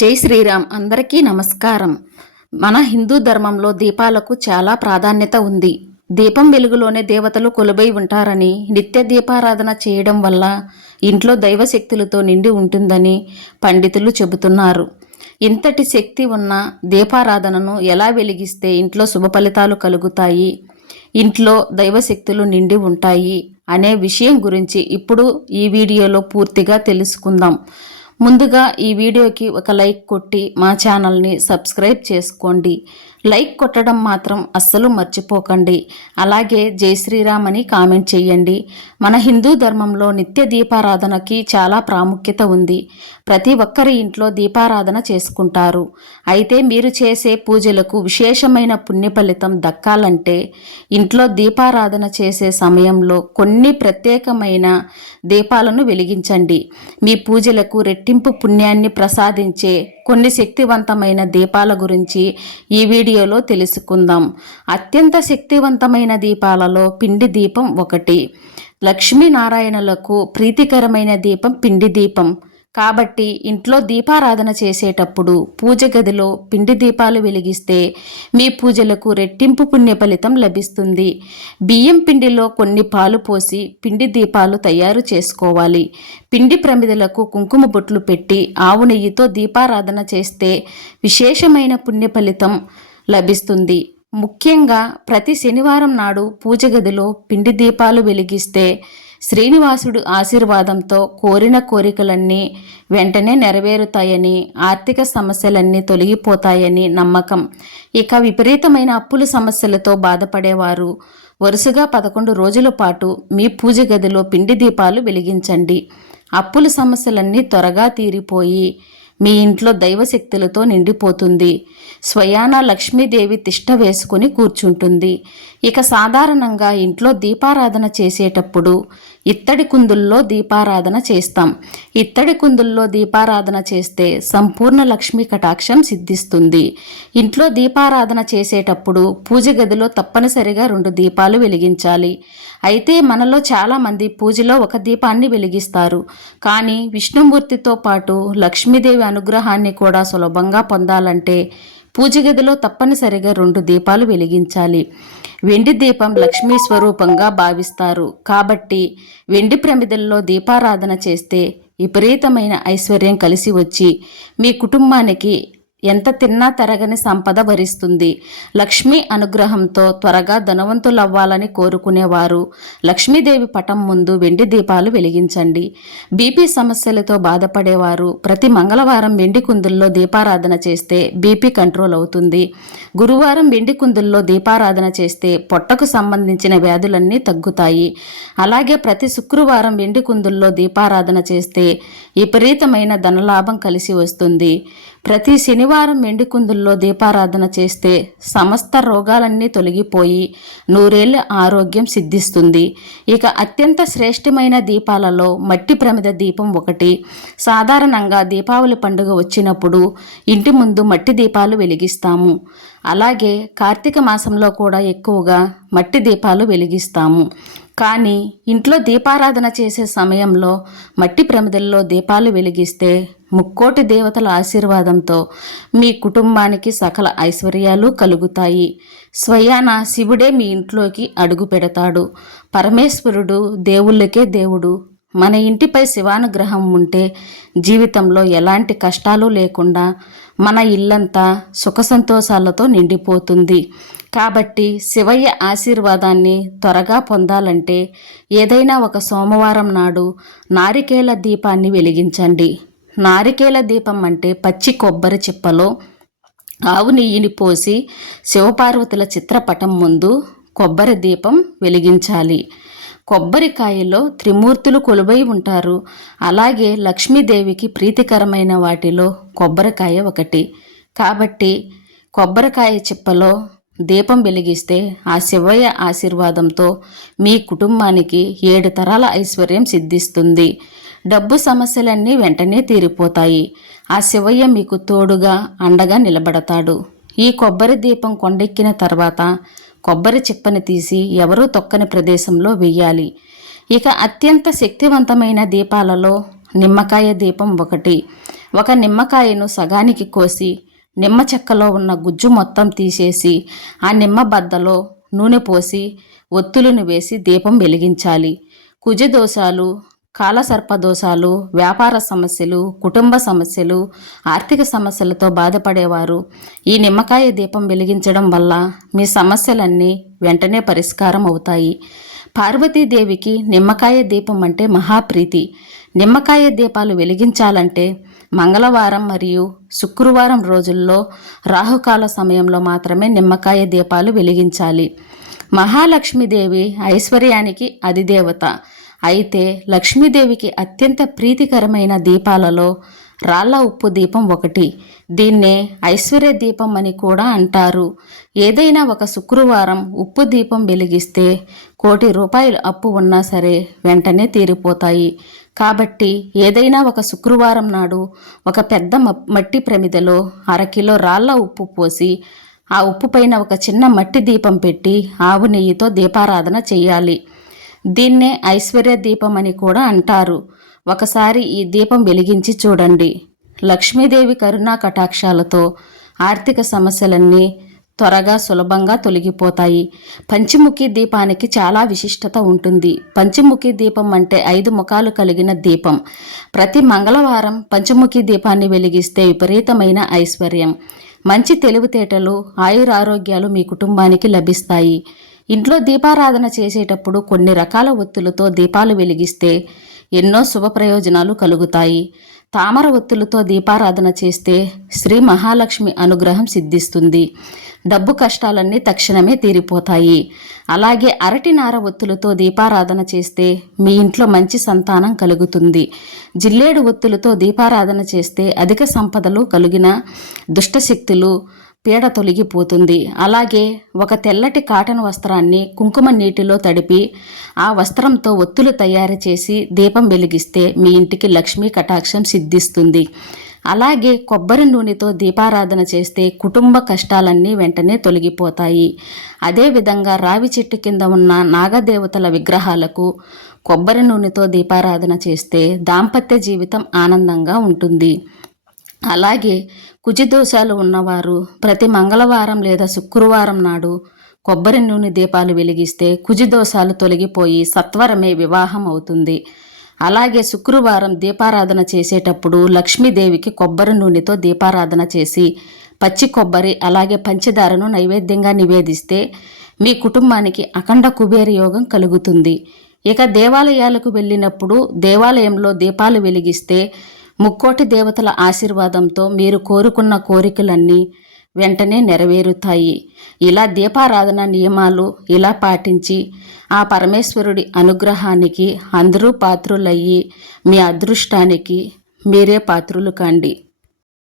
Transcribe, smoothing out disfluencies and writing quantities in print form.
జై శ్రీరామ్. అందరికీ నమస్కారం. మన హిందూ ధర్మంలో దీపాలకు చాలా ప్రాధాన్యత ఉంది. దీపం వెలుగులోనే దేవతలు కొలువై ఉంటారని, నిత్య దీపారాధన చేయడం వల్ల ఇంట్లో దైవశక్తులతో నిండి ఉంటుందని పండితులు చెబుతున్నారు. ఇంతటి శక్తి ఉన్న దీపారాధనను ఎలా వెలిగిస్తే ఇంట్లో శుభ ఫలితాలు కలుగుతాయి, ఇంట్లో దైవశక్తులు నిండి ఉంటాయి అనే విషయం గురించి ఇప్పుడు ఈ వీడియోలో పూర్తిగా తెలుసుకుందాం. ముందుగా ఈ వీడియోకి ఒక లైక్ కొట్టి మా ఛానల్ని సబ్స్క్రైబ్ చేసుకోండి. లైక్ కొట్టడం మాత్రం అస్సలు మర్చిపోకండి. అలాగే జై శ్రీరామ్ అని కామెంట్ చేయండి. మన హిందూ ధర్మంలో నిత్య దీపారాధనకి చాలా ప్రాముఖ్యత ఉంది. ప్రతి ఒక్కరి ఇంట్లో దీపారాధన చేసుకుంటారు. అయితే మీరు చేసే పూజలకు విశేషమైన పుణ్య ఫలితం దక్కాలంటే ఇంట్లో దీపారాధన చేసే సమయంలో కొన్ని ప్రత్యేకమైన దీపాలను వెలిగించండి. మీ పూజలకు రెట్టింపు పుణ్యాన్ని ప్రసాదించే కొన్ని శక్తివంతమైన దీపాల గురించి ఈ వీడియోలో తెలుసుకుందాం. అత్యంత శక్తివంతమైన దీపాలలో పిండి దీపం ఒకటి. లక్ష్మీనారాయణులకు ప్రీతికరమైన దీపం పిండి దీపం. కాబట్టి ఇంట్లో దీపారాధన చేసేటప్పుడు పూజ గదిలో పిండి దీపాలు వెలిగిస్తే మీ పూజలకు రెట్టింపు పుణ్య ఫలితం లభిస్తుంది. బియ్యం పిండిలో కొన్ని పాలు పోసి పిండి దీపాలు తయారు చేసుకోవాలి. పిండి ప్రమిదలకు కుంకుమ బొట్లు పెట్టి ఆవు నెయ్యితో దీపారాధన చేస్తే విశేషమైన పుణ్య ఫలితం లభిస్తుంది. ముఖ్యంగా ప్రతి శనివారం నాడు పూజ గదిలో పిండి దీపాలు వెలిగిస్తే శ్రీనివాసుడు ఆశీర్వాదంతో కోరిన కోరికలన్నీ వెంటనే నెరవేరుతాయని, ఆర్థిక సమస్యలన్నీ తొలగిపోతాయని నమ్మకం. ఇక విపరీతమైన అప్పుల సమస్యలతో బాధపడేవారు వరుసగా 11 రోజుల పాటు మీ పూజ గదిలో పిండి దీపాలు వెలిగించండి. అప్పుల సమస్యలన్నీ త్వరగా తీరిపోయి మీ ఇంట్లో దైవశక్తులతో నిండిపోతుంది. స్వయాన లక్ష్మీదేవి తిష్ట వేసుకుని కూర్చుంటుంది. ఇక సాధారణంగా ఇంట్లో దీపారాధన చేసేటప్పుడు ఇత్తడి కుందుల్లో దీపారాధన చేస్తాం. ఇత్తడి కుందుల్లో దీపారాధన చేస్తే సంపూర్ణ లక్ష్మీ కటాక్షం సిద్ధిస్తుంది. ఇంట్లో దీపారాధన చేసేటప్పుడు పూజ గదిలో తప్పనిసరిగా 2 దీపాలు వెలిగించాలి. అయితే మనలో చాలామంది పూజలో ఒక దీపాన్ని వెలిగిస్తారు. కానీ విష్ణుమూర్తితో పాటు లక్ష్మీదేవి అనుగ్రహాన్ని కూడా సులభంగా పొందాలంటే పూజ గదిలో తప్పనిసరిగా 2 దీపాలు వెలిగించాలి. వెండి దీపం లక్ష్మీ స్వరూపంగా భావిస్తారు. కాబట్టి వెండి ప్రమిదల్లో దీపారాధన చేస్తే విపరీతమైన ఐశ్వర్యం కలిసి వచ్చి మీ కుటుంబానికి ఎంత తిన్నా తరగని సంపద వరిస్తుంది. లక్ష్మీ అనుగ్రహంతో త్వరగా ధనవంతులవ్వాలని కోరుకునేవారు లక్ష్మీదేవి పటం ముందు వెండి దీపాలు వెలిగించండి. బీపీ సమస్యలతో బాధపడేవారు ప్రతి మంగళవారం వెండి కుందుల్లో దీపారాధన చేస్తే బీపీ కంట్రోల్ అవుతుంది. గురువారం వెండి కుందుల్లో దీపారాధన చేస్తే పొట్టకు సంబంధించిన వ్యాధులన్నీ తగ్గుతాయి. అలాగే ప్రతి శుక్రవారం వెండి కుందుల్లో దీపారాధన చేస్తే విపరీతమైన ధనలాభం కలిసి వస్తుంది. ప్రతి శనివారం వెండి కుందుల్లో దీపారాధన చేస్తే సమస్త రోగాలన్నీ తొలగిపోయి 100 ఏళ్ల ఆరోగ్యం సిద్ధిస్తుంది. ఇక అత్యంత శ్రేష్టమైన దీపాలలో మట్టి ప్రమిద దీపం ఒకటి. సాధారణంగా దీపావళి పండుగ వచ్చినప్పుడు ఇంటి ముందు మట్టి దీపాలు వెలిగిస్తాము. అలాగే కార్తీక మాసంలో కూడా ఎక్కువగా మట్టి దీపాలు వెలిగిస్తాము. కానీ ఇంట్లో దీపారాధన చేసే సమయంలో మట్టి ప్రమిదల్లో దీపాలు వెలిగిస్తే ముక్కోటి దేవతల ఆశీర్వాదంతో మీ కుటుంబానికి సకల ఐశ్వర్యాలు కలుగుతాయి. స్వయాన శివుడే మీ ఇంట్లోకి అడుగు పెడతాడు. పరమేశ్వరుడు దేవుళ్ళకే దేవుడు. మన ఇంటిపై శివానుగ్రహం ఉంటే జీవితంలో ఎలాంటి కష్టాలు లేకుండా మన ఇల్లంతా సుఖ సంతోషాలతో నిండిపోతుంది. కాబట్టి శివయ్య ఆశీర్వాదాన్ని త్వరగా పొందాలంటే ఏదైనా ఒక సోమవారం నాడు నారికేల దీపాన్ని వెలిగించండి. నారికేల దీపం అంటే పచ్చి కొబ్బరి చిప్పలో ఆవు నెయ్యిని పోసి శివపార్వతుల చిత్రపటం ముందు కొబ్బరి దీపం వెలిగించాలి. కొబ్బరికాయలో త్రిమూర్తులు కొలువై ఉంటారు. అలాగే లక్ష్మీదేవికి ప్రీతికరమైన వాటిలో కొబ్బరికాయ ఒకటి. కాబట్టి కొబ్బరికాయ చిప్పలో దీపం వెలిగిస్తే ఆ శివయ్య ఆశీర్వాదంతో మీ కుటుంబానికి 7 తరాల ఐశ్వర్యం సిద్ధిస్తుంది. డబ్బు సమస్యలన్నీ వెంటనే తీరిపోతాయి. ఆ శివయ్య మీకు తోడుగా అండగా నిలబడతాడు. ఈ కొబ్బరి దీపం కొండెక్కిన తర్వాత కొబ్బరి చిప్పని తీసి ఎవరూ తొక్కని ప్రదేశంలో వెయ్యాలి. ఇక అత్యంత శక్తివంతమైన దీపాలలో నిమ్మకాయ దీపం 1. ఒక నిమ్మకాయను సగానికి కోసి నిమ్మ చెక్కలో ఉన్న గుజ్జు మొత్తం తీసేసి ఆ నిమ్మ బద్దలో నూనె పోసి ఒత్తులను వేసి దీపం వెలిగించాలి. కుజదోషాలు, కాలసర్పదోషాలు, వ్యాపార సమస్యలు, కుటుంబ సమస్యలు, ఆర్థిక సమస్యలతో బాధపడేవారు ఈ నిమ్మకాయ దీపం వెలిగించడం వల్ల మీ సమస్యలన్నీ వెంటనే పరిష్కారం అవుతాయి. పార్వతీదేవికి నిమ్మకాయ దీపం అంటే మహాప్రీతి. నిమ్మకాయ దీపాలు వెలిగించాలంటే మంగళవారం మరియు శుక్రవారం రోజుల్లో రాహుకాల సమయంలో మాత్రమే నిమ్మకాయ దీపాలు వెలిగించాలి. మహాలక్ష్మీదేవి ఐశ్వర్యానికి అధిదేవత. అయితే లక్ష్మీదేవికి అత్యంత ప్రీతికరమైన దీపాలలో రాళ్ల ఉప్పు దీపం 1. దీన్నే ఐశ్వర్య దీపం అని కూడా అంటారు. ఏదైనా ఒక శుక్రవారం ఉప్పు దీపం వెలిగిస్తే 1,00,00,000 రూపాయలు అప్పు ఉన్నా సరే వెంటనే తీరిపోతాయి. కాబట్టి ఏదైనా ఒక శుక్రవారం నాడు ఒక పెద్ద మట్టి ప్రమిదలో 1/2 కిలో రాళ్ల ఉప్పు పోసి ఆ ఉప్పు పైన ఒక చిన్న మట్టి దీపం పెట్టి ఆవు నెయ్యితో దీపారాధన చేయాలి. దీన్నే ఐశ్వర్య దీపం అని కూడా అంటారు. ఒకసారి ఈ దీపం వెలిగించి చూడండి. లక్ష్మీదేవి కరుణా కటాక్షాలతో ఆర్థిక సమస్యలన్నీ త్వరగా సులభంగా తొలగిపోతాయి. పంచముఖి దీపానికి చాలా విశిష్టత ఉంటుంది. పంచముఖి దీపం అంటే 5 ముఖాలు కలిగిన దీపం. ప్రతి మంగళవారం పంచముఖి దీపాన్ని వెలిగిస్తే విపరీతమైన ఐశ్వర్యం, మంచి తెలివితేటలు, ఆయురారోగ్యాలు మీ కుటుంబానికి లభిస్తాయి. ఇంట్లో దీపారాధన చేసేటప్పుడు కొన్ని రకాల ఒత్తులతో దీపాలు వెలిగిస్తే ఎన్నో శుభ ప్రయోజనాలు కలుగుతాయి. తామర ఒత్తులతో దీపారాధన చేస్తే శ్రీ మహాలక్ష్మి అనుగ్రహం సిద్ధిస్తుంది. డబ్బు కష్టాలన్నీ తక్షణమే తీరిపోతాయి. అలాగే అరటి నార ఒత్తులతో దీపారాధన చేస్తే మీ ఇంట్లో మంచి సంతానం కలుగుతుంది. జిల్లేడు ఒత్తులతో దీపారాధన చేస్తే అధిక సంపదలు కలిగిన దుష్టశక్తులు పీడ తొలగిపోతుంది. అలాగే ఒక తెల్లటి కాటన్ వస్త్రాన్ని కుంకుమ నీటిలో తడిపి ఆ వస్త్రంతో ఒత్తులు తయారు చేసి దీపం వెలిగిస్తే మీ ఇంటికి లక్ష్మీ కటాక్షం సిద్ధిస్తుంది. అలాగే కొబ్బరి నూనెతో దీపారాధన చేస్తే కుటుంబ కష్టాలన్నీ వెంటనే తొలగిపోతాయి. అదేవిధంగా రావి చెట్టు కింద ఉన్న నాగదేవతల విగ్రహాలకు కొబ్బరి నూనెతో దీపారాధన చేస్తే దాంపత్య జీవితం ఆనందంగా ఉంటుంది. అలాగే కుజదోషాలు ఉన్నవారు ప్రతి మంగళవారం లేదా శుక్రవారం నాడు కొబ్బరి నూనె దీపాలు వెలిగిస్తే కుజదోషాలు తొలగిపోయి సత్వరమే వివాహం అవుతుంది. అలాగే శుక్రవారం దీపారాధన చేసేటప్పుడు లక్ష్మీదేవికి కొబ్బరి నూనెతో దీపారాధన చేసి పచ్చి కొబ్బరి అలాగే పంచదారను నైవేద్యంగా నివేదిస్తే మీ కుటుంబానికి అఖండ కుబేర యోగం కలుగుతుంది. ఇక దేవాలయాలకు వెళ్ళినప్పుడు దేవాలయంలో దీపాలు వెలిగిస్తే ముక్కోటి దేవతల ఆశీర్వాదంతో మీరు కోరుకున్న కోరికలన్నీ వెంటనే నెరవేరుతాయి. ఇలా దీపారాధన నియమాలు ఇలా పాటించి ఆ పరమేశ్వరుడి అనుగ్రహానికి అందరూ పాత్రులయ్యి మీ అదృష్టానికి మీరే పాత్రులు కాండి.